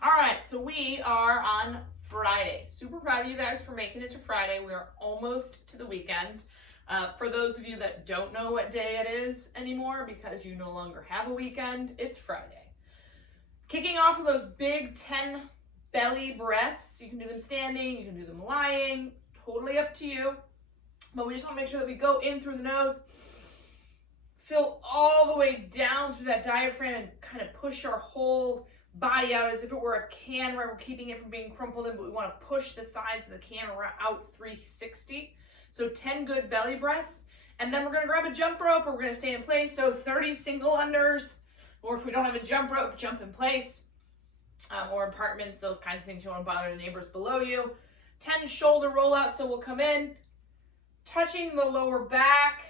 All right, so we are on Friday. Super proud of you guys for making it to Friday. We are almost to the weekend. For those of you that don't know what day it is anymore because you no longer have a weekend, it's Friday. Kicking off with those big 10 belly breaths. You can do them standing, you can do them lying, totally up to you. But we just want to make sure that we go in through the nose, fill all the way down through that diaphragm and kind of push our whole body out as if it were a can where we're keeping it from being crumpled in, but we want to push the sides of the can out 360. So 10 good belly breaths. And then we're going to grab a jump rope or we're going to stay in place. So 30 single unders, or if we don't have a jump rope, jump in place. Or apartments, those kinds of things. You don't want to bother the neighbors below you. 10 shoulder rollouts. So we'll come in, touching the lower back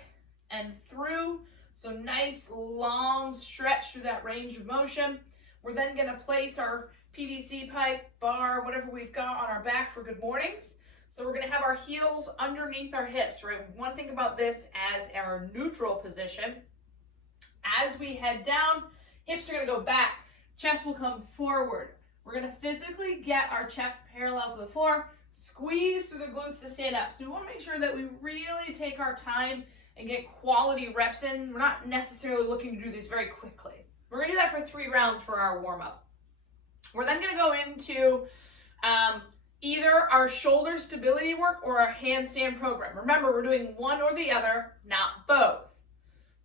and through. So nice long stretch through that range of motion. We're then going to place our PVC pipe, bar, whatever we've got on our back for good mornings. So we're going to have our heels underneath our hips, right? We want to think about this as our neutral position. As we head down, hips are going to go back. Chest will come forward. We're going to physically get our chest parallel to the floor, squeeze through the glutes to stand up. So we want to make sure that we really take our time and get quality reps in. We're not necessarily looking to do these very quickly. We're going to do that for 3 rounds for our warm-up. We're then going to go into either our shoulder stability work or our handstand program. Remember, we're doing one or the other, not both.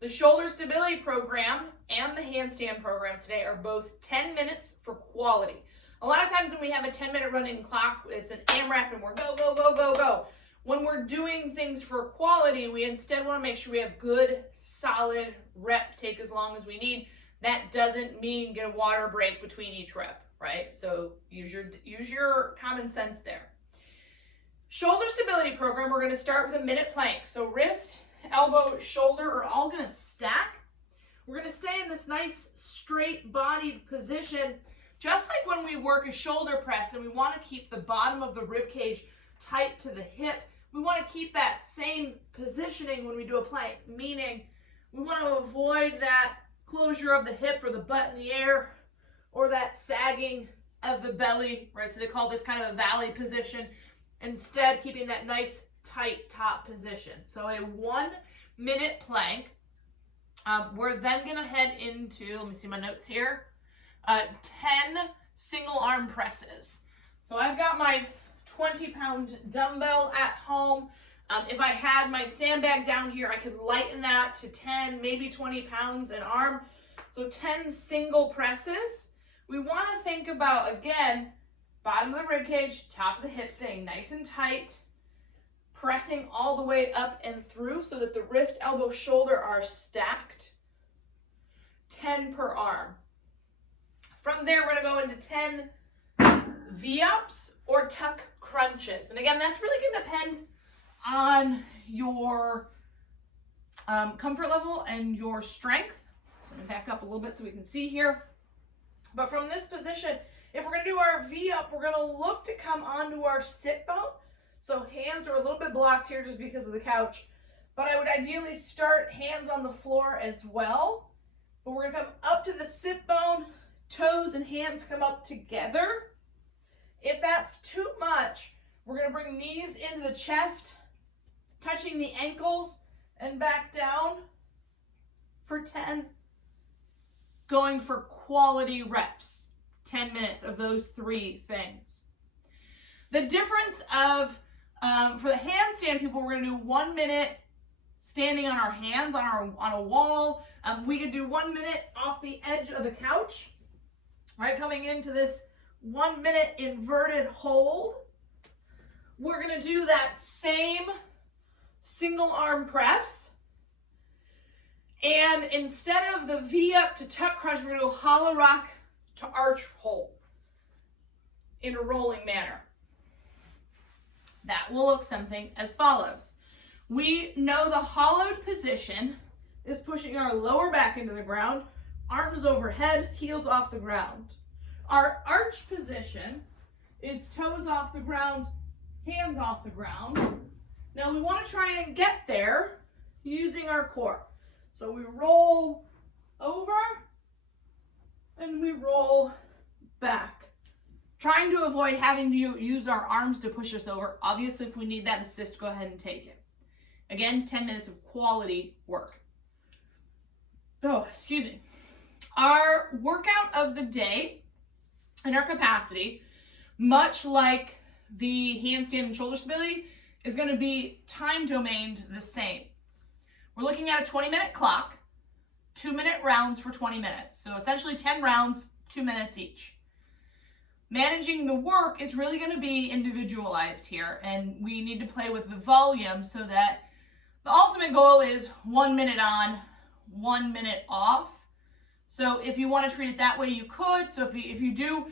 The shoulder stability program and the handstand program today are both 10 minutes for quality. A lot of times when we have a 10-minute running clock, it's an AMRAP and we're go, go, go, go, go. When we're doing things for quality, we instead want to make sure we have good, solid reps, take as long as we need. That doesn't mean get a water break between each rep, right? So use your common sense there. Shoulder stability program, we're going to start with a minute plank. So wrist, elbow, shoulder are all going to stack. We're going to stay in this nice straight-bodied position, just like when we work a shoulder press and we want to keep the bottom of the rib cage tight to the hip. We want to keep that same positioning when we do a plank, meaning we want to avoid that closure of the hip or the butt in the air or that sagging of the belly, right? So they call this kind of a valley position. Instead, keeping that nice tight top position. So a 1-minute plank. We're then going to head into, let me see my notes here, 10 single arm presses. So I've got my 20-pound dumbbell at home. If I had my sandbag down here, I could lighten that to 10, maybe 20 pounds an arm. So 10 single presses. We want to think about, again, bottom of the rib cage, top of the hip staying nice and tight, pressing all the way up and through so that the wrist, elbow, shoulder are stacked. 10 per arm. From there, we're going to go into 10 V-ups or tuck crunches. And again, that's really going to depend on your comfort level and your strength. So I'm going to back up a little bit so we can see here. But from this position, if we're going to do our V-up, we're going to look to come onto our sit bone. So hands are a little bit blocked here just because of the couch. But I would ideally start hands on the floor as well. But we're going to come up to the sit bone, toes and hands come up together. If that's too much, we're going to bring knees into the chest, touching the ankles and back down for 10. Going for quality reps, 10 minutes of those 3 things. The difference of, for the handstand people, we're going to do 1 minute standing on our hands on a wall. We could do 1 minute off the edge of the couch, right? Coming into this 1 minute inverted hold. We're going to do that same single arm press. And instead of the V-up to tuck crunch, we're going to go hollow rock to arch hold in a rolling manner. That will look something as follows. We know the hollowed position is pushing our lower back into the ground, arms overhead, heels off the ground. Our arch position is toes off the ground, hands off the ground. Now we want to try and get there using our core. So we roll over and we roll back. trying to avoid having to use our arms to push us over. Obviously, if we need that assist, go ahead and take it. Again, 10 minutes of quality work. Oh, excuse me. Our workout of the day and our capacity, much like the handstand and shoulder stability, is going to be time domained the same. We're looking at a 20-minute clock, 2-minute rounds for 20 minutes. So essentially 10 rounds, 2 minutes each. Managing the work is really going to be individualized here, and we need to play with the volume so that the ultimate goal is 1 minute on, 1 minute off. So if you want to treat it that way, you could. So if you do,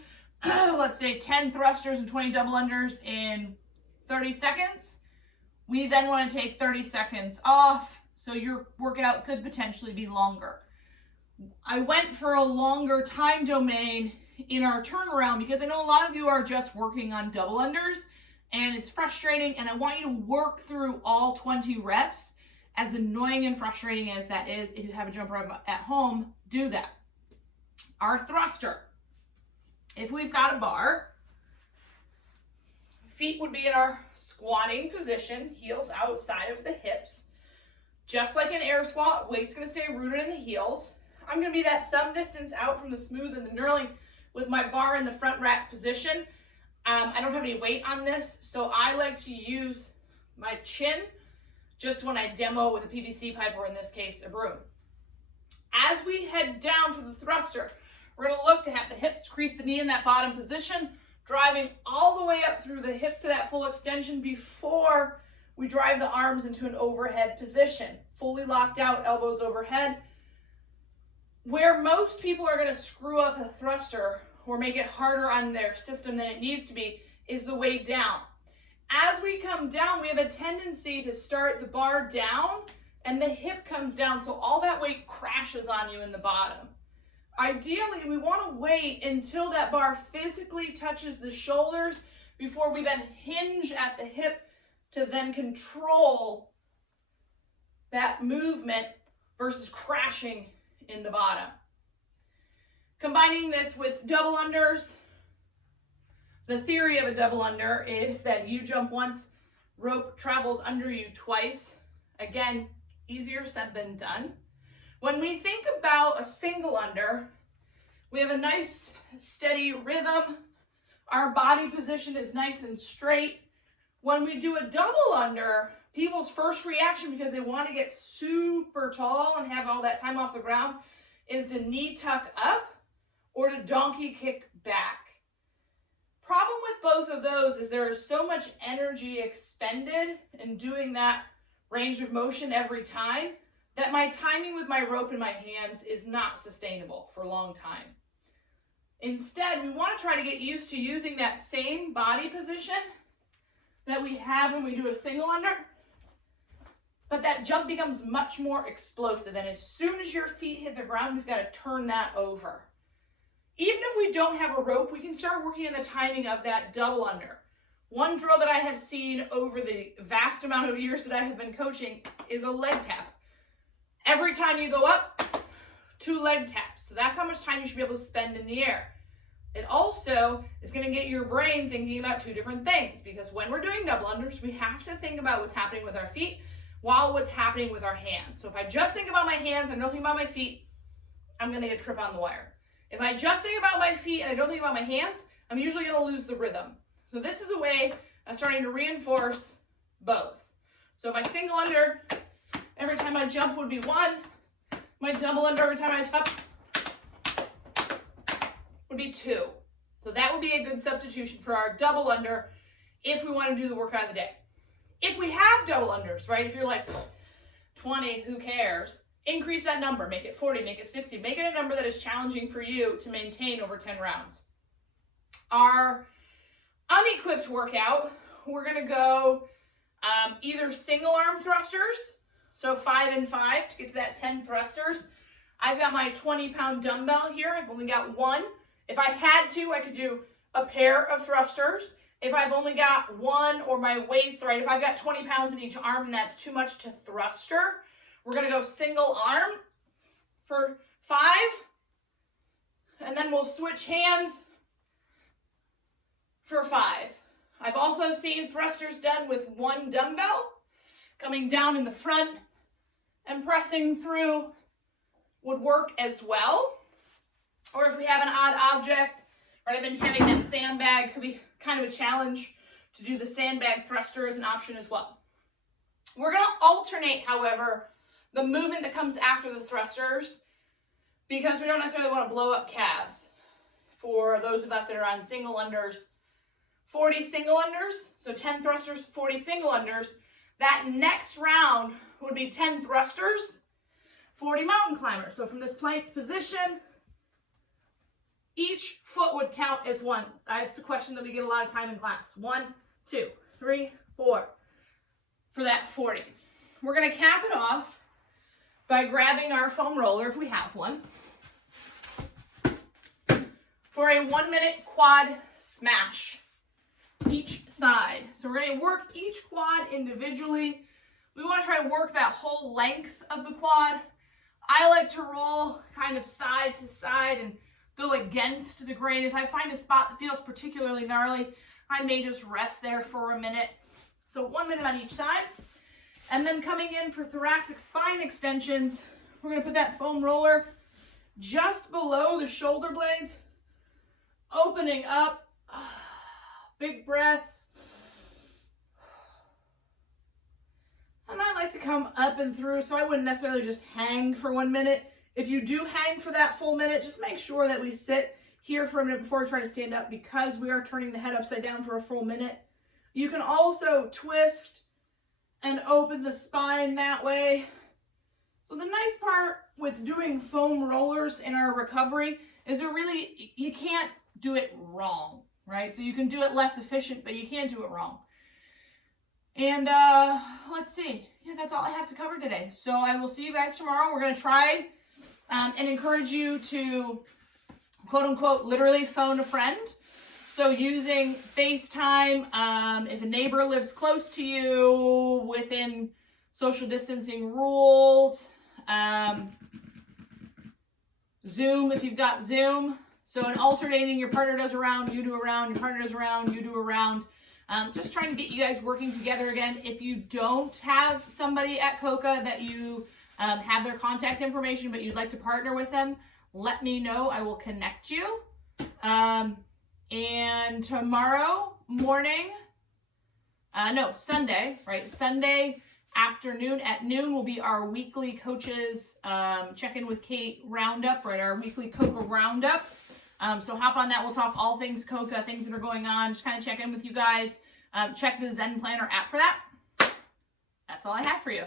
let's say 10 thrusters and 20 double unders in 30 seconds, we then want to take 30 seconds off. So your workout could potentially be longer. I went for a longer time domain in our turnaround because I know a lot of you are just working on double unders and it's frustrating, and I want you to work through all 20 reps. As annoying and frustrating as that is, if you have a jump rope at home, do that. Our thruster. If we've got a bar, feet would be in our squatting position, heels outside of the hips. Just like an air squat, weight's gonna stay rooted in the heels. I'm gonna be that thumb distance out from the smooth and the knurling with my bar in the front rack position. I don't have any weight on this, so I like to use my chin just when I demo with a PVC pipe, or in this case, a broom. As we head down for the thruster, we're gonna look to have the hips crease the knee in that bottom position, driving all the way up through the hips to that full extension before we drive the arms into an overhead position. Fully locked out, elbows overhead. Where most people are gonna screw up a thruster or make it harder on their system than it needs to be is the way down. As we come down, we have a tendency to start the bar down and the hip comes down, so all that weight crashes on you in the bottom. Ideally, we want to wait until that bar physically touches the shoulders before we then hinge at the hip to then control that movement versus crashing in the bottom. Combining this with double unders, the theory of a double under is that you jump once, rope travels under you twice. Again, easier said than done. When we think about a single under, we have a nice steady rhythm. Our body position is nice and straight. When we do a double under, people's first reaction, because they want to get super tall and have all that time off the ground, is to knee tuck up or to donkey kick back. Problem with both of those is there is so much energy expended in doing that range of motion every time that my timing with my rope in my hands is not sustainable for a long time. Instead, we want to try to get used to using that same body position that we have when we do a single under, but that jump becomes much more explosive, and as soon as your feet hit the ground, we've got to turn that over. Even if we don't have a rope, we can start working on the timing of that double under. One drill that I have seen over the vast amount of years that I have been coaching is a leg tap. Every time you go up, 2 leg taps. So that's how much time you should be able to spend in the air. It also is going to get your brain thinking about 2 different things, because when we're doing double unders, we have to think about what's happening with our feet while what's happening with our hands. So if I just think about my hands and don't think about my feet, I'm going to get trip on the wire. If I just think about my feet and I don't think about my hands, I'm usually going to lose the rhythm. So this is a way of starting to reinforce both. So my single under, every time I jump would be 1. My double under every time I jump would be 2. So that would be a good substitution for our double under if we want to do the workout of the day. If we have double unders, right? If you're like 20, who cares? Increase that number, make it 40, make it 60, make it a number that is challenging for you to maintain over 10 rounds. Our unequipped workout, we're gonna go either single arm thrusters, so 5 and 5 to get to that 10 thrusters. I've got my 20-pound dumbbell here, I've only got 1. If I had to, I could do a pair of thrusters. If I've only got 1, or my weights, right, if I've got 20 pounds in each arm and that's too much to thruster, we're gonna go single arm for 5, and then we'll switch hands for 5. I've also seen thrusters done with 1 dumbbell, coming down in the front and pressing through would work as well. Or if we have an odd object, rather than having that sandbag, could be kind of a challenge to do the sandbag thruster as an option as well. We're going to alternate, however, the movement that comes after the thrusters because we don't necessarily want to blow up calves. For those of us that are on single unders, 40 single unders, so 10 thrusters, 40 single unders, that next round would be 10 thrusters, 40 mountain climbers. So from this planked position, each foot would count as 1. It's a question that we get a lot of time in class. 1, 2, 3, 4 for that 40. We're going to cap it off by grabbing our foam roller if we have one for a 1-minute quad smash each side. So we're going to work each quad individually. We want to try to work that whole length of the quad. I like to roll kind of side to side and go against the grain. If I find a spot that feels particularly gnarly, I may just rest there for a minute. So 1 minute on each side. And then coming in for thoracic spine extensions, we're going to put that foam roller just below the shoulder blades, opening up, big breaths. And I like to come up and through, so I wouldn't necessarily just hang for 1 minute. If you do hang for that full minute, just make sure that we sit here for a minute before we try to stand up because we are turning the head upside down for a full minute. You can also twist and open the spine that way. So the nice part with doing foam rollers in our recovery is you can't do it wrong, right? So you can do it less efficient, but you can do it wrong. And let's see. Yeah, that's all I have to cover today. So I will see you guys tomorrow. We're going to try and encourage you to, quote unquote, literally phone a friend. So using FaceTime, if a neighbor lives close to you, within social distancing rules, Zoom, if you've got Zoom. So in alternating, your partner does a round, you do a round, your partner does a round, you do a round. Just trying to get you guys working together again. If you don't have somebody at Coca that you have their contact information, but you'd like to partner with them, let me know. I will connect you. And tomorrow morning, Sunday, right? Sunday afternoon at noon will be our weekly coaches check-in with Kate roundup, right? Our weekly Coca roundup. So hop on that. We'll talk all things Coca, things that are going on. Just kind of check in with you guys. Check the Zen Planner app for that. That's all I have for you.